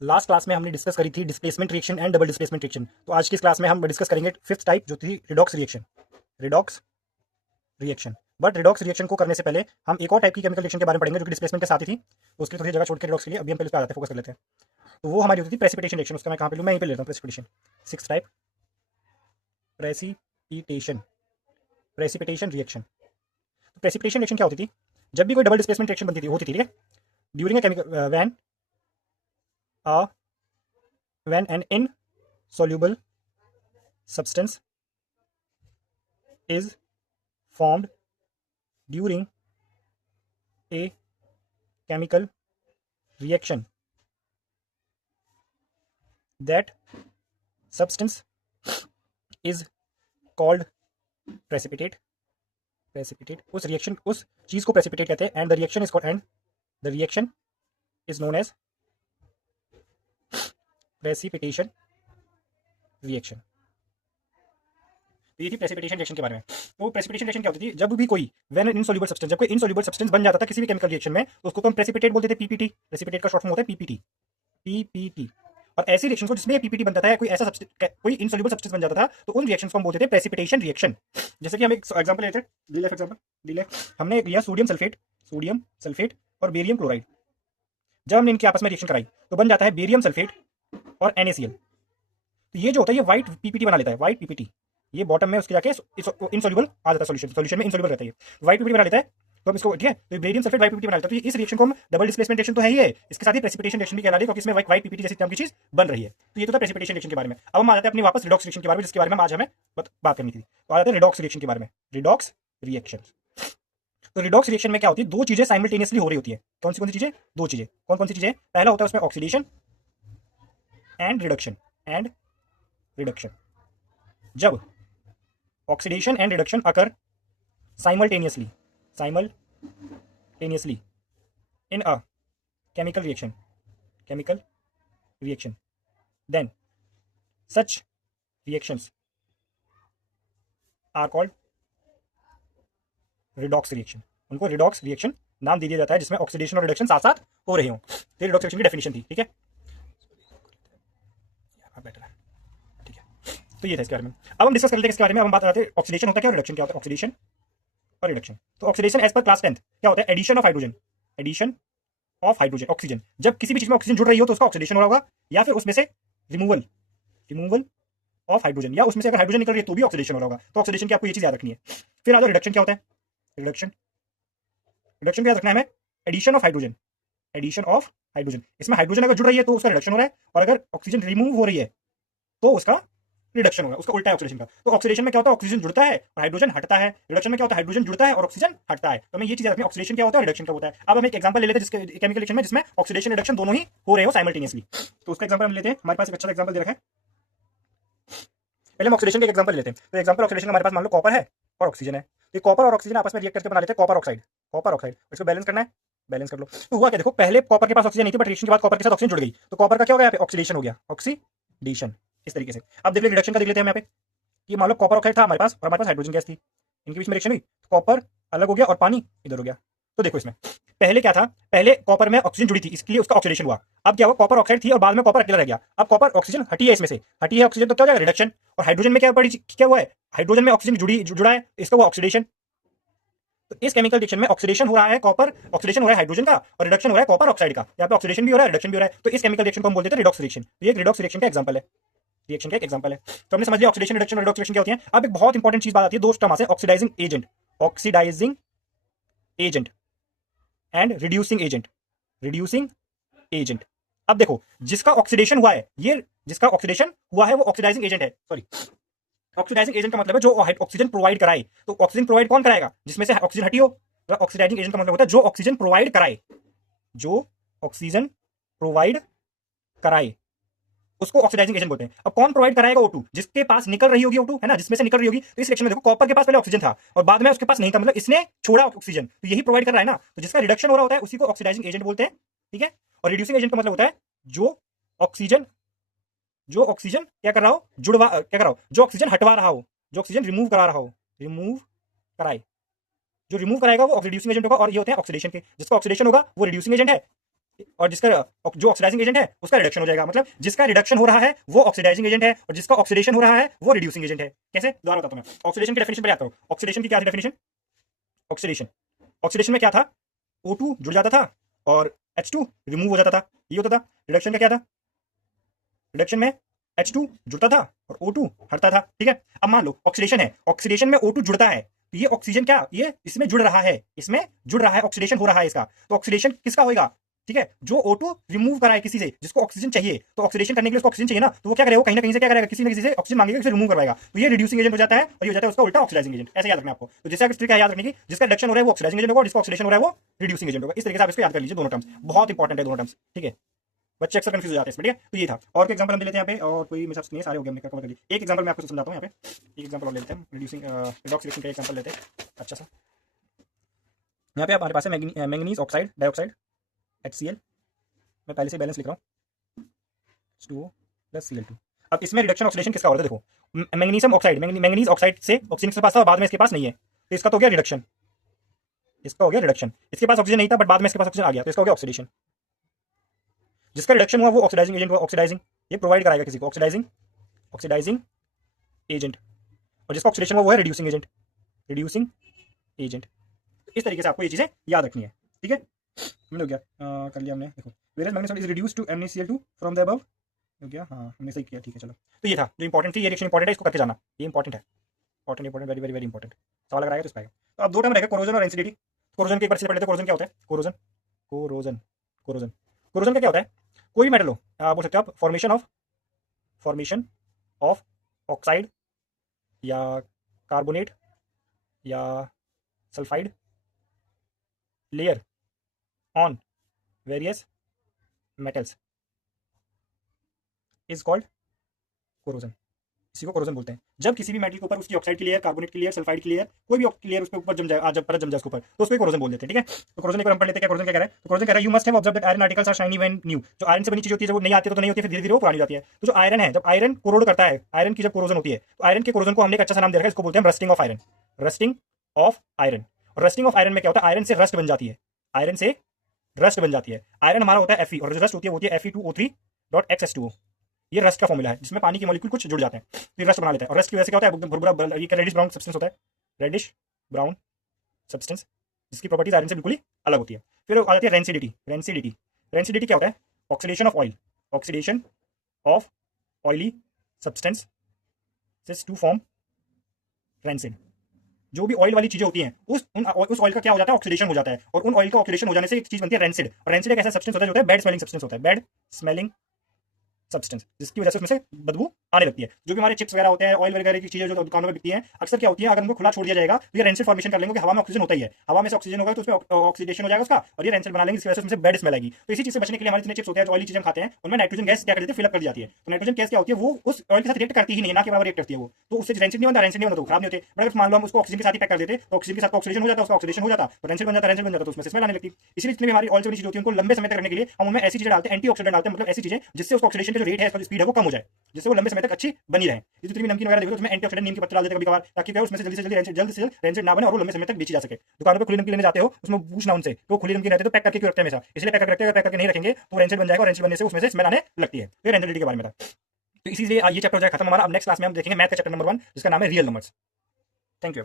Last class में हमने discuss करी थी displacement reaction and double displacement reaction. तो आज की इस क्लास में हम डिस्कस करेंगे फिफ्थ टाइप जो थी redox reaction. Redox reaction. But redox reaction को करने से पहले हम एक और टाइप की केमिकल रिएक्शन के बारे में पढ़ेंगे जो कि डिस्प्लेसमेंट के साथ ही थी। तो उसके लिए थोड़ी जगह छोड़ के रिडॉक्स के लिए अभी हम पहले उस पर आ जाते हैं, फोकस कर लेते हैं। तो वो हमारी होती थी प्रेसिपिटेशन रिएक्शन। उसका मैं कहाँ पे लूँ, मैं यहीं पे लेता हूँ precipitation. Six type precipitation precipitation reaction. तो प्रेसिपिटेशन रिएक्शन क्या होती थी? जब भी कोई डबल डिस्प्लेसमेंट रिएक्शन बनती थी होती थी, ठीक है, during a chemical a when an insoluble substance is formed during a chemical reaction, that substance is called precipitate उस रिएक्शन उस चीज को प्रेसिपिटेट कहते हैं and the reaction is called and the reaction is known as precipitation reaction. तो ये थी precipitation reaction के बारे में। तो प्रेसिपिटेशन रिएक्शन क्या होती थी? जब भी कोई व्हेन इनसॉल्युबल सब्सटेंस, जब कोई इनसॉल्युबल सब्सटेंस बन जाता था किसी भी केमिकल रिएक्शन में, तो उसको हम प्रेसिपिटेट बोलते थे, पीपीटी। प्रेसिपिटेट का शॉर्ट फॉर्म होता है पीपीटी, पीपीटी। और ऐसी रिएक्शन को जिसमें पीपीटी बनता था, कोई ऐसा सब्सटेंस, कोई इनसॉल्युबल सब्सटेंस बन जाता था, तो उन रिएक्शंस को हम बोलते थे प्रेसिपिटेशन रिएक्शन। जैसे कि हम एक एग्जांपल लेते हैं, ले ले एग्जांपल, ले ले। हमने लिया सोडियम सल्फेट और बेरियम क्लोराइड। जब हमने इनकी आपस में रिएक्शन कराई तो बन जाता है बेरियम सल्फेट और NaCl। तो ये जो होता है ये व्हाइट पीपीटी बना लेता है, व्हाइट पीपीटी। ये बॉटम में उसके जाके इनसॉल्युबल आ जाता है, सॉल्यूशन में इनसॉल्युबल रहता है, ये व्हाइट पीपीटी बना लेता है। तो हम इसको, ठीक है, तो बेरियम सल्फेट व्हाइट पीपीटी बना लेता है। तो इस रिएक्शन को हम डबल डिस्प्लेसमेंट रिएक्शन तो है ही है, इसके साथ ही प्रेसिपिटेशन रिएक्शन भी कहला रही है, क्योंकि इसमें व्हाइट पीपीटी जैसी नाम की चीज बन रही है। तो ये तो था प्रेसिपिटेशन रिएक्शन के बारे में। अब हम आ जाते हैं अपनी वापस रिडॉक्स रिएक्शन के बारे में, जिसके बारे में आज हमें बात करनी थी। तो आ जाते हैं रिडॉक्स रिएक्शन के बारे में। Redox reaction. तो रिडॉक्स रिएक्शन में क्या होती है? दो चीजें साइमल्टेनियसली हो रही होती है। कौन सी चीजें? दो चीजें। कौन कौन सी चीजें? पहला होता है उसमें ऑक्सीडेशन एंड रिडक्शन। जब oxidation and reduction occur simultaneously in a chemical reaction then such reactions are called redox reaction। उनको रिडॉक्स रिएक्शन नाम दे दिया जाता है जिसमें ऑक्सीडेशन और रिडक्शन साथ साथ हो रहे हों। तो रिडॉक्स रिएक्शन की डेफिनेशन थी, ठीक है, बेटर है, ठीक है। तो ये था इसके बारे में। अब हम डिस्कस कर लेते हैं इसके बारे में। अब हम बात करते हैं ऑक्सीडेशन होता है क्या और रिडक्शन क्या होता है। ऑक्सीडेशन और रिडक्शन। तो ऑक्सीडेशन एज पर क्लास 10 क्या होता है? Addition of hydrogen oxygen. जब किसी भी चीज में ऑक्सीजन जुड़ रही हो तो उसका ऑक्सीडेशन हो रहा होगा, या फिर उसमें से रिमूवल ऑफ हाइड्रोजन, या उसमें से अगर हाइड्रोजन निकल रही है तो भी ऑक्सीडेशन हो रहा होगा। तो ऑक्सीडेशन की आपको ये चीज याद रखनी है। फिर आ जाओ रिडक्शन क्या होता है। रिडक्शन को याद रखना है हमें। Addition of hydrogen. इसमें हाइड्रोजन अगर जुड़ रही है तो उसका रिडक्शन हो रहा है, और अगर ऑक्सीजन रिमूव हो रही है तो उसका रिडक्शन होगा। उसका उल्टा है ऑक्सीडेशन का। तो ऑक्सीडेशन में क्या होता है? ऑक्सीजन जुड़ता है और हाइड्रोजन हटता है। रिडक्शन में क्या होता है? हाइड्रोजन जुड़ता है और ऑक्सीजन हटता है। तो हमें ये चीज रखनी है, ऑक्सीडेशन क्या होता है और रिडक्शन क्या होता है। अब हम एक एग्जांपल ले लेते हैं जिसके केमिकल रिएक्शन में जिसमें ऑक्सीडेशन रिडक्शन दोनों ही हो रहे हो साइमल्टेनियसली। तो उसका एग्जांपल हम लेते हैं। हमारे पास एक अच्छा एग्जांपल दे रखा है। पहले हम ऑक्सीडेशन का एग्जांपल लेते हैं। तो एग्जांपल ऑक्सीडेशन का हमारे पास मान लो कॉपर है और ऑक्सीजन है। तो कॉपर और ऑक्सीजन आपस में रिएक्ट करके बना लेते हैं कॉपर ऑक्साइड। इसको बैलेंस करना है, बैलेंस कर लो। तो हुआ क्या देखो, पहले कॉपर के पास ऑक्सीजन नहीं थी, बट रिएक्शन के बाद कॉपर के साथ ऑक्सीजन जुड़ गई, तो कॉपर का क्या हो गया? यहाँ पे ऑक्सीडेशन हो गया, ऑक्सीडेशन इस तरीके से। अब देख ले रिडक्शन का देख लेते हैं हम यहाँ पे। ये मान लो कॉपर ऑक्साइड था हमारे पास और हमारे पास हाइड्रोजन गैस थी, इनके बीच में रिएक्शन हुई, कॉपर अलग हो गया और पानी इधर हो गया। तो देखो इसमें पहले क्या था? पहले कॉपर में ऑक्सीजन जुड़ी थी, इसलिए उसका ऑक्सीडेशन हुआ। अब क्या हुआ? कॉपर ऑक्साइड थी और बाद में कॉपर अकेला रह गया। अब कॉपर ऑक्सीजन हटी है, इसमें से हटी है ऑक्सीजन, तो क्या हो जाएगा? रिडक्शन। और हाइड्रोजन में क्या हुआ है? हाइड्रोजन में ऑक्सीजन जुड़ा है, इसका हुआ ऑक्सीडेशन। तो इस केमिकल रिएक्शन में ऑक्सीडेशन हो रहा है कॉपर, ऑक्सीडेशन हो रहा है हाइड्रोजन का, और रिडक्शन हो रहा है कॉपर ऑक्साइड का। यहाँ पे ऑक्सीडेशन भी हो रहा है, रिडक्शन भी हो रहा है। तो इस केमिकल रिएक्शन को हम बोलते हैं रिडॉक्स रिएक्शन। तो ये एक रिडॉक्स रिएक्शन का एग्जांपल है। तो हमने समझ लिया ऑक्सीडेशन, रिडक्शन और रिडॉक्स रिएक्शन क्या होती है। अब एक बहुत इंपॉर्टेंट चीज बात आती है, दो टर्म आते हैं, oxidising agent and reducing agent. अब देखो जिसका ऑक्सीडेशन हुआ है, ये जिसका ऑक्सीडेशन हुआ है वो ऑक्सीडाइजिंग एजेंट है। सॉरी, ऑक्सीडाइजिंग एजेंट का मतलब है जो ऑक्सीजन प्रोवाइड कराए। तो ऑक्सीजन प्रोवाइड कौन कराएगा? जिसमें से ऑक्सीजन हटी हो। ऑक्सीडाइजिंग एजेंट का मतलब होता है जो ऑक्सीजन प्रोवाइड कराए, उसको ऑक्सीडाइजिंग एजेंट बोलते हैं। अब कौन प्रोवाइड कराएगा? O2, जिसके पास निकल रही होगी O2, है ना, जिसमें से निकल रही होगी। तो इस रिएक्शन में देखो कॉपर के पास पहले ऑक्सीजन था और बाद में उसके पास नहीं था, मतलब इसने छोड़ा ऑक्सीजन, तो यही प्रोवाइड कर रहा है ना। तो जिसका रिडक्शन हो रहा होता है उसी को ऑक्सीडाइजिंग एजेंट बोलते हैं, ठीक है। और रिड्यूसिंग एजेंट का मतलब होता है जो ऑक्सीजन क्या कर रहा हो? जो ऑक्सीजन हटवा रहा हो, जो ऑक्सीजन रिमूव कराए। जो रिमूव कराएगा वो रिड्यूसिंग एजेंट होगा। और ये होते हैं ऑक्सीडेशन के। जिसका ऑक्सीडेशन होगा वो रिड्यूसिंग एजेंट है, और जिसका जो ऑक्सीडाइजिंग एजेंट है उसका रिडक्शन हो जाएगा। मतलब जिसका रिडक्शन हो रहा है वो ऑक्सीडाइजिंग एजेंट है और जिसका ऑक्सीडेशन हो रहा है वो रिड्यूसिंग एजेंट है। कैसे? दोबारा बताता हूं मैं। ऑक्सीडेशन की डेफिनेशन पर याद करो। ऑक्सीडेशन की क्या थी डेफिनेशन? ऑक्सीडेशन, ऑक्सीडेशन में क्या था? O2 जुड़ जाता था और H2 रिमूव हो जाता था, ये होता था। रिडक्शन का क्या था? रिडक्शन में H2 जुड़ता था और O2 हटता था। ठीक है, अब मान लो ऑक्सीडेशन है, ऑक्सीडेशन में O2 जुड़ता है तो ये ऑक्सीजन क्या, ये इसमें जुड़ रहा है, इसमें जुड़ रहा है, ऑक्सीडेशन हो रहा है इसका। तो ऑक्सीडेशन किसका होगा? ठीक है, जो O2 रिमूव करा है किसी से, जिसको ऑक्सीजन चाहिए, तो ऑक्सीडेशन करने के लिए उसको ऑक्सीजन चाहिए ना, तो वो क्या करेगा? कहीं ना कहीं से क्या करेगा? किसी ना किसी से ऑक्सीजन मांगेगा, उसे रिमूव करवाएगा। तो ये रिड्यूसिंग एजेंट हो जाता है और ये हो जाता है उसका उल्टा ऑक्सीडाइजिंग एजेंट। ऐसे याद रखना आपको। तो जैसे ट्रिक है याद रखने की, जिसका रिडक्शन हो रहा है वो ऑक्सीडाइजिंग एजेंट होगा और जिसका ऑक्सीडेशन हो रहा है वो रिड्यूसिंग एजेंट होगा। इस तरीके से आप इसको याद कर लीजिए, दोनों टर्म्स बहुत इंपॉर्टेंट है, दोनों टर्म्स। ठीक है, बच्चे अक्सर कंफ्यूज हो जाते हैं इसमें। ठीक है, तो ये था। और कोई एग्जांपल हम ले लेते हैं यहाँ पे, और कोई मेरे साथ नहीं, सारे हो गए हमने कवर कर लिए। एक एग्जांपल मैं आपको समझाता हूँ यहाँ पे, एक एग्जांपल और ले लेते हैं। रिड्यूसिंग रिडॉक्स रिएक्शन का एग्जांपल लेते हैं अच्छा सा। यहाँ पे हमारे पास है मैंगनीज ऑक्साइड डाइऑक्साइड HCl। मैं पहले से बैलेंस लिख रहा हूँ, H2O + Cl2। अब इसमें रिडक्शन ऑक्सीडेशन किसका हो रहा है? देखो, मैग्नीशियम ऑक्साइड, मैंगनीज ऑक्साइड से ऑक्सीजन के पास था और बाद में इसके पास नहीं है, तो इसका तो हो गया रिडक्शन, इसका हो गया रिडक्शन। इसके पास ऑक्सीजन नहीं था बट बाद में इसके पास ऑक्सीजन आ गया, तो इसका हो गया ऑक्सीडेशन। जिसका रिडक्शन हुआ वो ऑक्सीडाइजिंग एजेंट हुआ। ऑक्सीडाइजिंग ये प्रोवाइड कराएगा किसी को, ऑक्सीडाइजिंग ऑक्सीडाइजिंग एजेंट। और जिसका ऑक्सीडेशन हुआ वो है रिड्यूसिंग एजेंट, रिड्यूसिंग एजेंट। इस तरीके से आपको ये चीजें याद रखनी है। ठीक है, हमने हो गया कर लिया हमने। देखो, various magnesium is reduced to MnCl2 from the above. हो गया, हाँ हमने सही किया। ठीक है, चलो। तो ये था जो इंपॉर्टेंट थी, ये रिएक्शन इंपॉर्टेंट है, इसको करके जाना, ये इंपॉर्टेंट है, important important, very very very important. सवाल अगर आएगा तो इस पाएगा। तो अब दो टर्म रहेगा, कोरोजन और एसिडिटी। कोरोजन के एक बार से पढ़ लेते हैं। कोरोजन क्या होता है? कोरोजन कोरोजन कोरोजन कोरोजन का क्या होता है? कोई भी मेटल हो, बोल सकते हो आप, फॉर्मेशन ऑफ ऑक्साइड या कार्बोनेट या sulphide layer on various metals is called corrosion. इसी को कोरोजन बोलते हैं। जब किसी भी मेटल के ऊपर उसकी ऑक्साइड की लेयर, कार्बोनेट की लेयर, सल्फाइड की लेयर, कोई भी लेयर उसके ऊपर जम जाए, जब परत जम जाए उसके ऊपर, तो उसको कोरोजन बोल देते हैं। ठीक है, तो कोरोजन को हम पढ़ लेते हैं। क्या कोरोजन क्या कह रहा है? तो कोरोजन कह रहा है, you must have observed that iron articles are shiny when new. जो आयरन से बनी चीज होती है, जब वो नहीं आती है तो नहीं होती है, फिर धीरे धीरे वो पुरानी हो जाती है। तो जो आयरन है, जब आयरन कोरोड करता है, आयरन की जब कोरोजन होती है, तो आयरन के कोरोजन को हमने एक अच्छा सा नाम दे रखा है, इसको बोलते हैं rusting of iron. Rusting of iron. और रस्टिंग ऑफ आयरन में क्या होता है? आयरन से रस्ट बन जाती है, आयरन से रस्ट बन जाती है। आयरन हमारा होता है Fe और जो रस्ट होती है Fe2O3.XS2O। ये रस्ट का फॉर्मूला है, जिसमें पानी के मॉलिक्यूल कुछ जुड़ जाते हैं तो ये रस्ट बना लेता है। और रस्ट की वजह से क्या होता है? एकदम भुरभुरा, ये रेडिश ब्राउन सब्सटेंस होता है, रेडिश ब्राउन सब्सटेंस, जिसकी प्रॉपर्टीज आयरन से बिल्कुल ही अलग होती है। फिर आ जाती है रेंसिडिटी। रेंसिडिटी, रेंसिडिटी क्या होता है? Oxidation of oil, oxidation of oily substance to form rancid. जो भी ऑयल वाली चीजें होती हैं, उस ऑयल का क्या हो जाता है? ऑक्सीडेशन हो जाता है। और उन ऑयल का ऑक्सीडेशन हो जाने से एक चीज बनती है रेंसिड। और रेंसिड एक ऐसा सब्सटेंस होता है जो होता है बैड स्मेलिंग सब्सटेंस होता है, बैड स्मेलिंग सब्सटेंस, जिसकी वजह से उसमें से बदबू आने लगती है। जो भी हमारे चिप्स वगैरह होते हैं, ऑयल वगैरह की चीजें जो दुकानों में बिकती हैं, अक्सर क्या होती है, अगर उनको खुला छोड़ दिया जाएगा तो ये रेंसिड फॉर्मेशन कर लेंगे, कि हवा में ऑक्सीजन होता ही है, हवा में से ऑक्सीजन होगा तो उसमें ऑक्सीडेशन हो जाएगा उसका, और ये रेंसिड बना लेंगे, जिसकी वजह से उसमें बैड स्मेल आएगी। तो इसी चीज से बचने के लिए हमारे जितने चिप्स होते हैं, जो ऑयली चीजें खाते हैं, उनमें नाइट्रोजन गैस क्या कर देती है? फिलअप कर दी जाती है। तो नाइट्रोजन गैस क्या होती है? वो उस ऑयल के साथ रिएक्ट करती ही नहीं, ना के बराबर रिएक्ट करती है वो, तो उससे रेंसिड नहीं होता, रेंसिड नहीं होता तो खराब नहीं होते। बट अगर मान लो हम उसको ऑक्सीजन के साथ ही पैक कर देते तो ऑक्सीजन के साथ ऑक्सीडेशन हो जाता, उसका ऑक्सीडेशन हो जाता तो रेंसिड बन जाता, रेंसिड बन जाता तो उसमें से स्मेल आने लगती। इसलिए जितनी भी हमारी ऑयल से बनी चीजें होती है, उनको लंबे समय तक करने के लिए हम उनमें ऐसी चीजें डालते हैं, एंटीऑक्सीडेंट डालते हैं, मतलब ऐसी चीजें जिससे उसका ऑक्सीडेशन का जो रेट है, इसका जो स्पीड है वो कम हो जाए, जिससे वो लंबे समय तक अच्छी बनी रहे। ये जितनी भी नमकीन वगैरह देखो, उसमें एंटीऑक्सीडेंट नीम की पत्ते डाल देते हैं कभी-कभार, ताकि क्या उसमें से जल्दी से जल्द रेंसिड ना बने और वो लंबे समय तक बेची जा सके। दुकानों पे खुली नमकीन लेने जाते हो, उसमें पूछना उनसे तो खुली नमकीन रहती है तो पैक करके क्यों रखते हैं हमेशा? इसलिए पैक करके रखते हैं, अगर पैक करके नहीं रखेंगे तो रेंसिड बन जाएगा, और रेंसिड बनने से उसमें से स्मेल आने लगती है। तो रेंसिडिटी के बारे में था। तो इसीलिए ये चैप्टर हो जाए खत्म हमारा। अब नेक्स्ट क्लास में हम देखेंगे मैथ का चैप्टर नंबर 1, जिसका नाम है रियल नंबर्स। Thank you.